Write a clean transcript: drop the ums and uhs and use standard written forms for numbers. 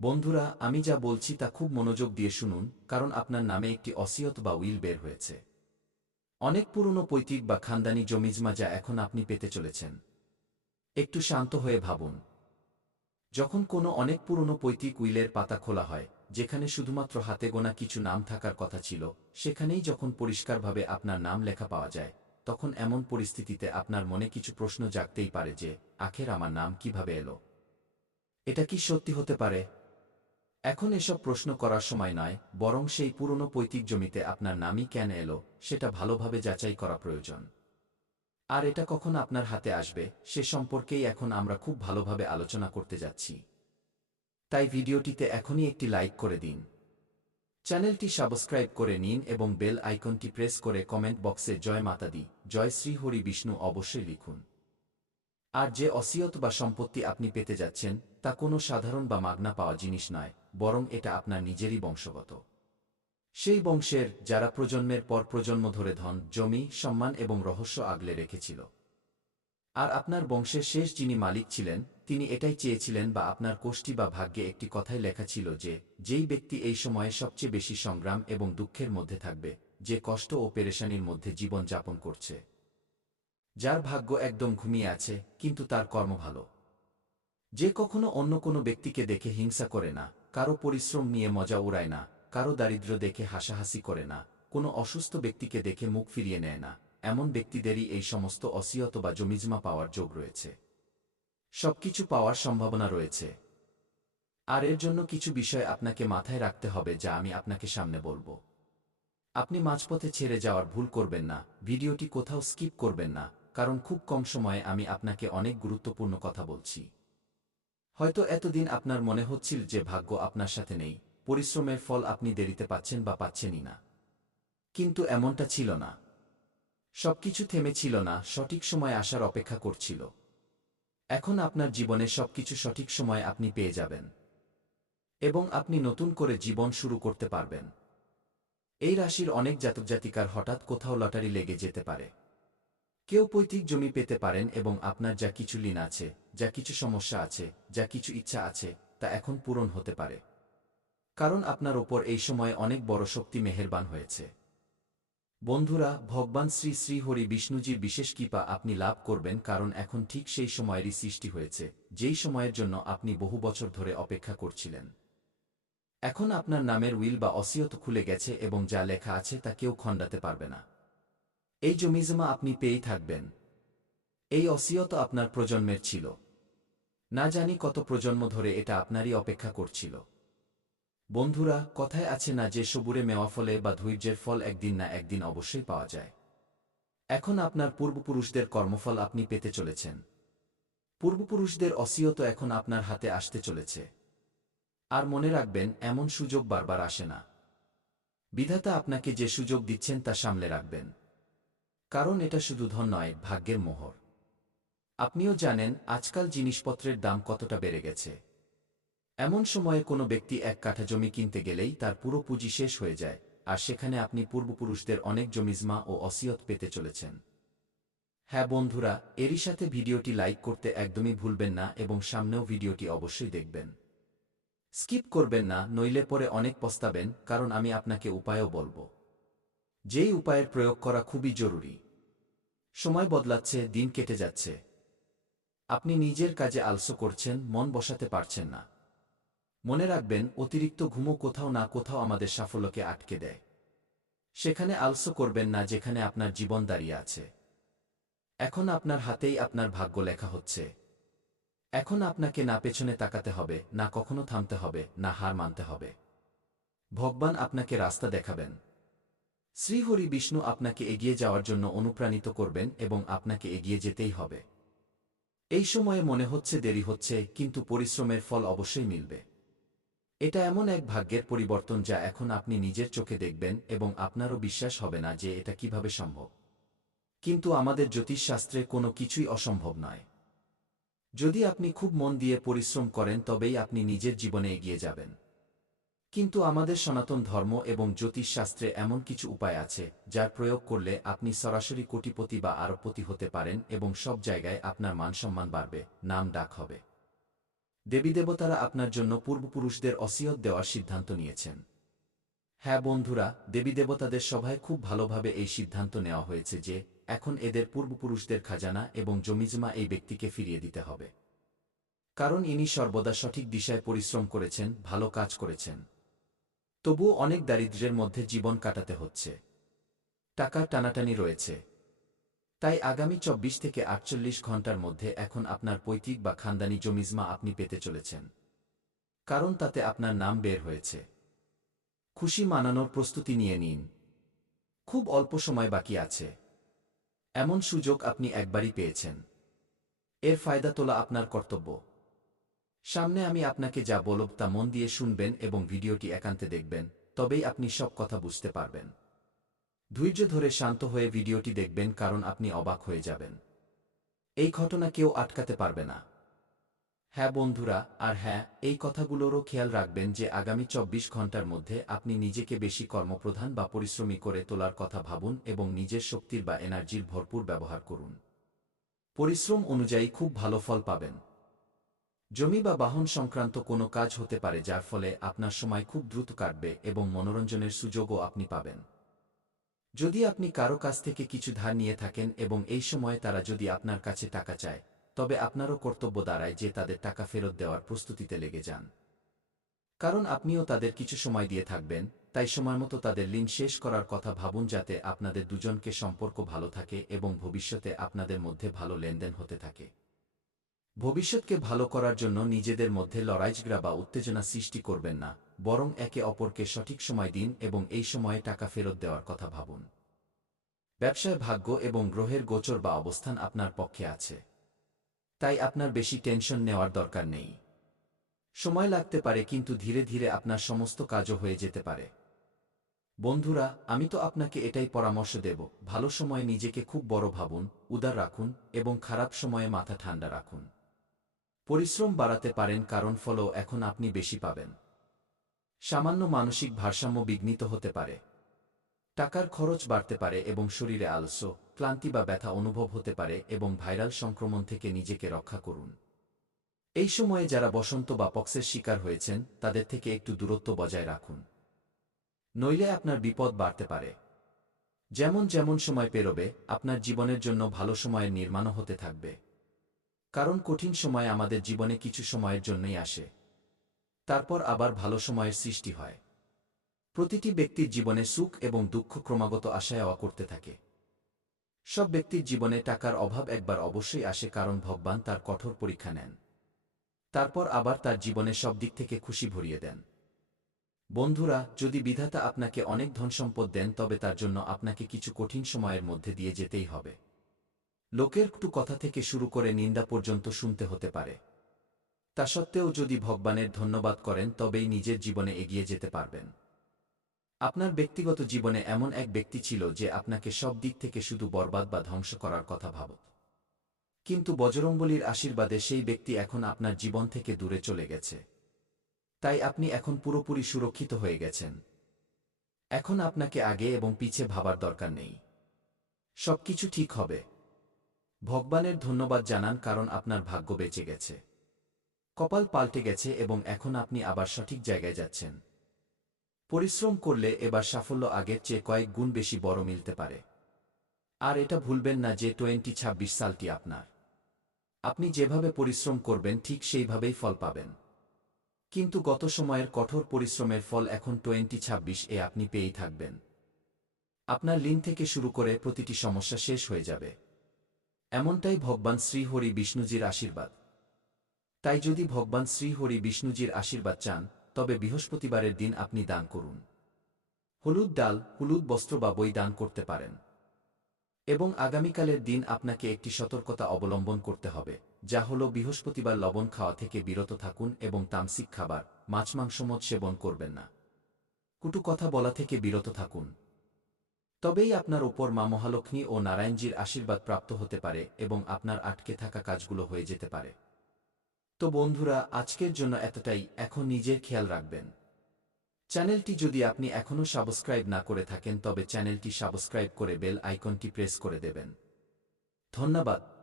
বন্ধুরা, আমি যা বলছি তা খুব মনোযোগ দিয়ে শুনুন, কারণ আপনার নামে একটি অসিয়ত বা উইল বের হয়েছে। অনেক পুরনো পৈতৃক বা খানদানি জমিজমা যা এখন আপনি পেতে চলেছেন। একটু শান্ত হয়ে ভাবুন। যখন কোনো অনেক পুরনো পৈতৃক উইলের পাতা খোলা হয়, যেখানে শুধুমাত্র হাতে গোনা কিছু নাম থাকার কথা ছিল, সেখানেই যখন পরিষ্কারভাবে আপনার নাম লেখা পাওয়া যায়, তখন এমন পরিস্থিতিতে আপনার মনে কিছু প্রশ্ন জাগতেই পারে যে, আখের আমার নাম কিভাবে এলো? এটা কি সত্যি হতে পারে? এখন এসব প্রশ্ন করার সময় নয়, বরং সেই পুরনো পৈতৃক জমিতে আপনার নামই কেন এলো, সেটা ভালোভাবে যাচাই করা প্রয়োজন। আর এটা কখন আপনার হাতে আসবে, সে সম্পর্কেই এখন আমরা খুব ভালোভাবে আলোচনা করতে যাচ্ছি। তাই ভিডিওটিতে এখনই একটি লাইক করে দিন। চ্যানেলটি সাবস্ক্রাইব করে নিন এবং বেল আইকনটি প্রেস করে কমেন্ট বক্সে জয় মাতা দি, জয় শ্রী হরি বিষ্ণু অবশ্যই লিখুন। আর যে অসিয়ত বা সম্পত্তি আপনি পেতে যাচ্ছেন, তা কোনো সাধারণ বা মাগনা পাওয়া জিনিস নয়, বরং এটা আপনার নিজেরই বংশগত। সেই বংশের যারা প্রজন্মের পর প্রজন্ম ধরে ধন, জমি, সম্মান এবং রহস্য আগলে রেখেছিল। আর আপনার বংশের শেষ যিনি মালিক ছিলেন, তিনি এটাই চেয়েছিলেন, বা আপনার কোষ্ঠী বা ভাগ্যে একটি কথাই লেখা ছিল যে, যেই ব্যক্তি এই সময়ে সবচেয়ে বেশি সংগ্রাম এবং দুঃখের মধ্যে থাকবে, যে কষ্ট ও পেরেশানির মধ্যে জীবন যাপন করছে, যার ভাগ্য একদম ঘুমিয়ে আছে কিন্তু তার কর্ম ভালো, যে কখনো অন্য কোনো ব্যক্তিকে দেখে হিংসা করে না, কারো পরিশ্রম নিয়ে মজা উড়ায় না, কারো দারিদ্র্য দেখে হাসাহাসি করে না, কোনো অসুস্থ ব্যক্তিকে দেখে মুখ ফিরিয়ে নেয় না, এমন ব্যক্তিদেরই এই সমস্ত অসিয়ত বা জমিজমা পাওয়ার যোগ রয়েছে। সবকিছু পাওয়ার সম্ভাবনা রয়েছে। আর এর জন্য কিছু বিষয় আপনাকে মাথায় রাখতে হবে, যা আমি আপনাকে সামনে বলবো। আপনি মাঝপথে ছেড়ে যাওয়ার ভুল করবেন না, ভিডিওটি কোথাও স্কিপ করবেন না, কারণ খুব কম সময়ে আমি আপনাকে অনেক গুরুত্বপূর্ণ কথা বলছি। হয়তো এতদিন আপনার মনে হচ্ছিল যে ভাগ্য আপনার সাথে নেই, পরিশ্রমের ফল আপনি দেরিতে পাচ্ছেন বা পাচ্ছেনই না। কিন্তু এমনটা ছিল না। সবকিছু থেমেছিল না, সঠিক সময় আসার অপেক্ষা করছিল। এখন আপনার জীবনে সবকিছু সঠিক সময়ে আপনি পেয়ে যাবেন। এবং আপনি নতুন করে জীবন শুরু করতে পারবেন। এই রাশির অনেক জাতক জাতিকার হঠাৎ কোথাও লটারি লেগে যেতে পারে। কেউ পৈতৃক জমি পেতে পারেন এবং আপনার যা কিছু ঋণ আছে, যা কিছু সমস্যা আছে, যা কিছু ইচ্ছা আছে, তা এখন পূরণ হতে পারে। কারণ আপনার ওপর এই সময়ে অনেক বড় শক্তি মেহেরবান হয়েছে। বন্ধুরা, ভগবান শ্রী শ্রী হরি বিষ্ণুজির বিশেষ কৃপা আপনি লাভ করবেন, কারণ এখন ঠিক সেই সময়েরই সৃষ্টি হয়েছে, যেই সময়ের জন্য আপনি বহু বছর ধরে অপেক্ষা করছিলেন। এখন আপনার নামের উইল বা অসিয়ত খুলে গেছে এবং যা লেখা আছে তা কেউ খণ্ডাতে পারবে না। এই জমিজমা আপনি পেয়েই থাকবেন। এই অসিয়ত আপনার প্রজন্মের ছিল। না জানি কত প্রজন্ম ধরে এটা আপনারই অপেক্ষা করছিল। বন্ধুরা, কথায় আছে না যে সবুরে মেওয়া ফলে বা ধৈর্যের ফল একদিন না একদিন অবশ্যই পাওয়া যায়। এখন আপনার পূর্বপুরুষদের কর্মফল আপনি পেতে চলেছেন। পূর্বপুরুষদের অসিয়ত এখন আপনার হাতে আসতে চলেছে। আর মনে রাখবেন, এমন সুযোগ বারবার আসে না। বিধাতা আপনাকে যে সুযোগ দিচ্ছেন তা সামলে রাখবেন। কারণ এটা শুধু ধন নয়, ভাগ্যের মোহর। আপনিও জানেন আজকাল জিনিসপত্রের দাম কতটা বেড়ে গেছে। এমন সময়ে কোনো ব্যক্তি এক কাঠা জমি কিনতে গেলেই তার পুরো পুঁজি শেষ হয়ে যায়, আর সেখানে আপনি পূর্বপুরুষদের অনেক জমিজমা ও অসিয়ত পেতে চলেছেন। হ্যাঁ বন্ধুরা, এরই সাথে ভিডিওটি লাইক করতে একদমই ভুলবেন না এবং সামনেও ভিডিওটি অবশ্যই দেখবেন। স্কিপ করবেন না, নইলে পরে অনেক পস্তাবেন, কারণ আমি আপনাকে উপায়ও বলবো, যেই উপায়ের প্রয়োগ করা খুবই জরুরি। সময় বদলাচ্ছে, দিন কেটে যাচ্ছে। আপনি নিজের কাজে আলসো করছেন, মন বসাতে পারছেন না। মনে রাখবেন, অতিরিক্ত ঘুমও কোথাও না কোথাও আমাদের সাফল্যকে আটকে দেয়। সেখানে আলসো করবেন না যেখানে আপনার জীবন দাঁড়িয়ে আছে। এখন আপনার হাতেই আপনার ভাগ্য লেখা হচ্ছে। এখন আপনাকে না পেছনে তাকাতে হবে, না কখনো থামতে হবে, না হার মানতে হবে। ভগবান আপনাকে রাস্তা দেখাবেন। শ্রীহরি বিষ্ণু আপনাকে এগিয়ে যাওয়ার জন্য অনুপ্রাণিত করবেন এবং আপনাকে এগিয়ে যেতেই হবে। এই সময়ে মনে হচ্ছে দেরি হচ্ছে, কিন্তু পরিশ্রমের ফল অবশ্যই মিলবে। এটা এমন এক ভাগ্যের পরিবর্তন যা এখন আপনি নিজের চোখে দেখবেন এবং আপনারও বিশ্বাস হবে না যে এটা কিভাবে সম্ভব। কিন্তু আমাদের জ্যোতিষশাস্ত্রে কোনো কিছুই অসম্ভব নয়। যদি আপনি খুব মন দিয়ে পরিশ্রম করেন তবেই আপনি নিজের জীবনে এগিয়ে যাবেন। কিন্তু আমাদের সনাতন ধর্ম এবং জ্যোতিষশাস্ত্রে এমন কিছু উপায় আছে, যার প্রয়োগ করলে আপনি সরাসরি কোটিপতি বা আরবপতি হতে পারেন এবং সব জায়গায় আপনার মানসম্মান বাড়বে, নাম ডাক হবে। দেবীদেবতারা আপনার জন্য পূর্বপুরুষদের অসিয়ত দেওয়ার সিদ্ধান্ত নিয়েছেন। হ্যাঁ বন্ধুরা, দেবীদেবতাদের সভায় খুব ভালোভাবে এই সিদ্ধান্ত নেওয়া হয়েছে যে এখন এদের পূর্বপুরুষদের খাজানা এবং জমিজমা এই ব্যক্তিকে ফিরিয়ে দিতে হবে। কারণ ইনি সর্বদা সঠিক দিশায় পরিশ্রম করেছেন, ভালো কাজ করেছেন। তবুও অনেক দারিদ্র্যের মধ্যে জীবন কাটাতে হচ্ছে। টাকার টানাটানি রয়েছে। তাই আগামী ২৪ থেকে ৪৮ ঘণ্টার মধ্যে এখন আপনার পৈতৃক বা খানদানি জমিজমা আপনি পেতে চলেছেন। কারণ তাতে আপনার নাম বের হয়েছে। খুশি মানানোর প্রস্তুতি নিয়ে নিন। খুব অল্প সময় বাকি আছে। এমন সুযোগ আপনি একবারই পেয়েছেন। এর ফায়দা তোলা আপনার কর্তব্য। সামনে আমি আপনাকে যা বলব তা মন দিয়ে শুনবেন এবং ভিডিওটি একান্তে দেখবেন, তবেই আপনি সব কথা বুঝতে পারবেন। ধৈর্য ধরে শান্ত হয়ে ভিডিওটি দেখবেন, কারণ আপনি অবাক হয়ে যাবেন। এই ঘটনা কেউ আটকাতে পারবে না। হ্যাঁ বন্ধুরা, আর হ্যাঁ, এই কথাগুলোরও খেয়াল রাখবেন যে আগামী ২৪ ঘণ্টার মধ্যে আপনি নিজেকে বেশি কর্মপ্রধান বা পরিশ্রমী করে তোলার কথা ভাবুন এবং নিজের শক্তির বা এনার্জির ভরপুর ব্যবহার করুন। পরিশ্রম অনুযায়ী খুব ভালো ফল পাবেন। জমি বা বাহন সংক্রান্ত কোনো কাজ হতে পারে যার ফলে আপনার সময় খুব দ্রুত কাটবে এবং মনোরঞ্জনের সুযোগও আপনি পাবেন। যদি আপনি কারো কাছ থেকে কিছু ধার নিয়ে থাকেন এবং এই সময়ে তারা যদি আপনার কাছে টাকা চায়, তবে আপনারও কর্তব্য দাঁড়ায় যে তাদের টাকা ফেরত দেওয়ার প্রস্তুতিতে লেগে যান। কারণ আপনিও তাদের কিছু সময় দিয়ে থাকবেন, তাই সময়মতো তাদের ঋণ শেষ করার কথা ভাবুন, যাতে আপনাদের দুজনকে সম্পর্ক ভালো থাকে এবং ভবিষ্যতে আপনাদের মধ্যে ভালো লেনদেন হতে থাকে। ভবিষ্যৎকে ভালো করার জন্য নিজেদের মধ্যে লড়াইঝগড়া বা উত্তেজনা সৃষ্টি করবেন না, বরং একে অপরকে সঠিক সময় দিন এবং এই সময়ে টাকা ফেরত দেওয়ার কথা ভাবুন। ব্যবসায় ভাগ্য এবং গ্রহের গোচর বা অবস্থান আপনার পক্ষে আছে। তাই আপনার বেশি টেনশন নেওয়ার দরকার নেই। সময় লাগতে পারে, কিন্তু ধীরে ধীরে আপনার সমস্ত কাজও হয়ে যেতে পারে। বন্ধুরা, আমি তো আপনাকে এটাই পরামর্শ দেব, ভালো সময়ে নিজেকে খুব বড় ভাবুন, উদার রাখুন এবং খারাপ সময়ে মাথা ঠান্ডা রাখুন। পরিশ্রম বাড়াতে পারেন, কারণ ফলও এখন আপনি বেশি পাবেন। সামান্য মানসিক ভারসাম্য বিঘ্নিত হতে পারে। টাকার খরচ বাড়তে পারে এবং শরীরে আলস্য, ক্লান্তি বা ব্যথা অনুভব হতে পারে এবং ভাইরাল সংক্রমণ থেকে নিজেকে রক্ষা করুন। এই সময়ে যারা বসন্ত বা পক্সের শিকার হয়েছেন তাদের থেকে একটু দূরত্ব বজায় রাখুন। নইলে আপনার বিপদ বাড়তে পারে। যেমন যেমন সময় পেরোবে, আপনার জীবনের জন্য ভালো সময়ের নির্মাণও হতে থাকবে। কারণ কঠিন সময় আমাদের জীবনে কিছু সময়ের জন্যই আসে। তারপর আবার ভালো সময়ের সৃষ্টি হয়। প্রতিটি ব্যক্তির জীবনে সুখ এবং দুঃখ ক্রমাগত আসা যাওয়া করতে থাকে। সব ব্যক্তির জীবনে টাকার অভাব একবার অবশ্যই আসে, কারণ ভগবান তার কঠোর পরীক্ষা নেন। তারপর আবার তার জীবনে সব দিক থেকে খুশি ভরিয়ে দেন। বন্ধুরা, যদি বিধাতা আপনাকে অনেক ধনসম্পদ দেন, তবে তার জন্য আপনাকে কিছু কঠিন সময়ের মধ্যে দিয়ে যেতেই হবে। লোকের কটু কথা থেকে শুরু করে নিন্দা পর্যন্ত শুনতে হতে পারে। তা সত্ত্বেও যদি ভগবানের ধন্যবাদ করেন, তবেই নিজের জীবনে এগিয়ে যেতে পারবেন। আপনার ব্যক্তিগত জীবনে এমন এক ব্যক্তি ছিল যে আপনাকে সব দিক থেকে শুধু বরবাদ বা ধ্বংস করার কথা ভাবত। কিন্তু বজরংবলীর আশীর্বাদে সেই ব্যক্তি এখন আপনার জীবন থেকে দূরে চলে গেছে। তাই আপনি এখন পুরোপুরি সুরক্ষিত হয়ে গেছেন। এখন আপনাকে আগে এবং পিছে ভাবার দরকার নেই। সবকিছু ঠিক হবে। ভগবানের ধন্যবাদ জানান, কারণ আপনার ভাগ্য বেঁচে গেছে। কপাল পাল্টে গেছে এবং এখন আপনি আবার সঠিক জায়গায় যাচ্ছেন। পরিশ্রম করলে এবার সাফল্য আগের চেয়ে কয়েক গুণ বেশি বড় মিলতে পারে। আর এটা ভুলবেন না যে 2026 সালটি আপনার। আপনি যেভাবে পরিশ্রম করবেন ঠিক সেইভাবেই ফল পাবেন। কিন্তু গত সময়ের কঠোর পরিশ্রমের ফল এখন 2026-এ আপনি পেয়েই থাকবেন। আপনার ঋণ থেকে শুরু করে প্রতিটি সমস্যা শেষ হয়ে যাবে। এমনটাই ভগবান শ্রী হরি বিষ্ণুজির আশীর্বাদ। তাই যদি ভগবান শ্রী হরি বিষ্ণুজির আশীর্বাদ চান, তবে বৃহস্পতিবারের দিন আপনি দান করুন। হলুদ ডাল, হলুদ বস্ত্র বা বই দান করতে পারেন। এবং আগামীকালের দিন আপনাকে একটি সতর্কতা অবলম্বন করতে হবে, যা হল বৃহস্পতিবার লবণ খাওয়া থেকে বিরত থাকুন এবং তামসিক খাবার, মাছ মাংস মদ সেবন করবেন না। কটু কথা বলা থেকে বিরত থাকুন। তবেই আপনার ওপর মা মহালক্ষ্মী ও নারায়ণজির আশীর্বাদ প্রাপ্ত হতে পারে এবং আপনার আটকে থাকা কাজগুলো হয়ে যেতে পারে। তো বন্ধুরা, আজকের জন্য এতটাই। এখন নিজের খেয়াল রাখবেন। চ্যানেলটি যদি আপনি এখনও সাবস্ক্রাইব না করে থাকেন, তবে চ্যানেলটি সাবস্ক্রাইব করে বেল আইকনটি প্রেস করে দেবেন। ধন্যবাদ।